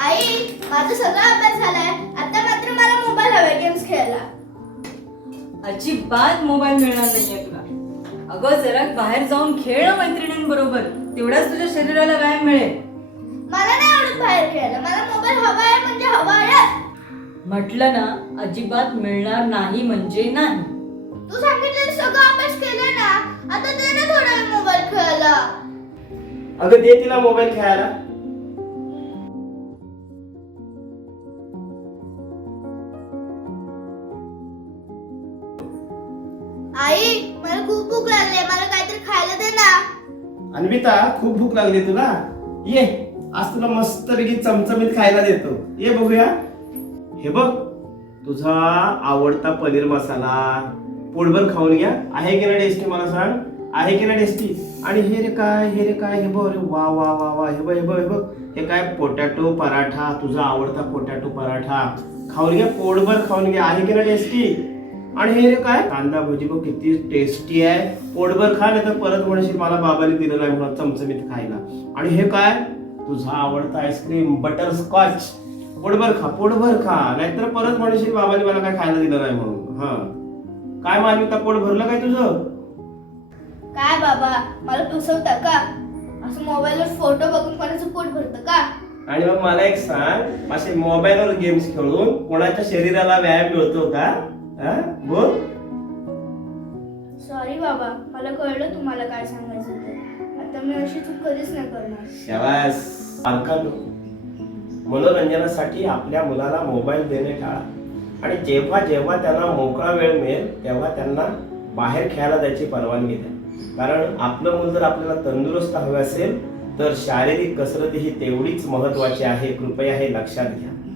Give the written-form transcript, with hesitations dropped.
आई, माझा सगळा अभ्यास झालाय. आता मात्र मला मोबाईल हवाय गेम्स खेळायला. अजिबात मोबाईल मिळणार नाहीये तुला. अगं जरा बाहेर जाऊन खेळ ना मैत्रिणींबरोबर, तेवढाच तुझ्या शरीराला व्यायाम मिळेल. मला नाही आवडत बाहेर खेळायला. मला मोबाईल हवाय म्हणजे हवायच. म्हटलं ना, अजिबात मिळणार नाही म्हणजे नाही. तू सांगितलेलं सगळं अभ्यास केलाय ना, आता दे ना थोडा वेळ मोबाईल खेळायला. अगं दे तिला मोबाईल खेळायला. आई, मला खूप भूक लागली. मला काहीतरी खायला दे ना. अन्विता, खूप भूक लागली तुला. ये, आज तुला मस्तपैकी चमचमीत खायला देतो. ये बघूया. हे बघ, तुझा आवडता पनीर मसाला. पोटभर खाऊन घ्या. आहे की नाही टेस्टी मला सांग. आहे की नाही टेस्टी. आणि हे रे काय, हे रे काय, हे बघ रे, वा वा वा वा, हे बघ हे बघ हे बघ. हे काय, पोटॅटो पराठा. तुझा आवडता पोटॅटो पराठा. खाऊन घ्या, पोटभर खाऊन घ्या. आहे की नाही टेस्टी. आणि हे रे काय, कांदा भजी बघ किती टेस्टी आहे. पोटभर खा, नाही तर परत म्हणशील मला बाबाने दिलं नाही म्हणून चमचमीत खायला. आणि हे काय, तुझा आवडता आईस्क्रीम बटर स्कॉच. पोटभर खा, पोटभर खा, नाहीतर परत म्हणशील बाबाने मला काय खायला दिलं नाही म्हणून. हा काय मानविता, पोट भरलं काय तुझं? काय बाबा, मला फसवता का? असं मोबाईलवर फोटो बघून कोणाचं पोट भरतं का? आणि मग मला एक सांग, असे मोबाईलवर गेम्स खेळून कोणाच्या शरीराला व्यायाम मिळतो का? हा? बोल. सॉरी बाबा, मला कळलं तुम्हाला काय सांगायचं ते. आता मी अशी चूक कधीच नाही करणार. शाबास. पालकांनो, मनोरंजनासाठी आपल्या मुलाला मोबाईल देणे टाळा. आणि जेव्हा जेव्हा त्यांना मोकळा वेळ मिळेल तेव्हा त्यांना बाहेर खेळायला जायची परवानगी द्या. कारण आपलं मूल जर आपल्याला तंदुरुस्त हवे असेल तर शारीरिक कसरत ही तेवढीच महत्त्वाची आहे. कृपया हे लक्षात घ्या.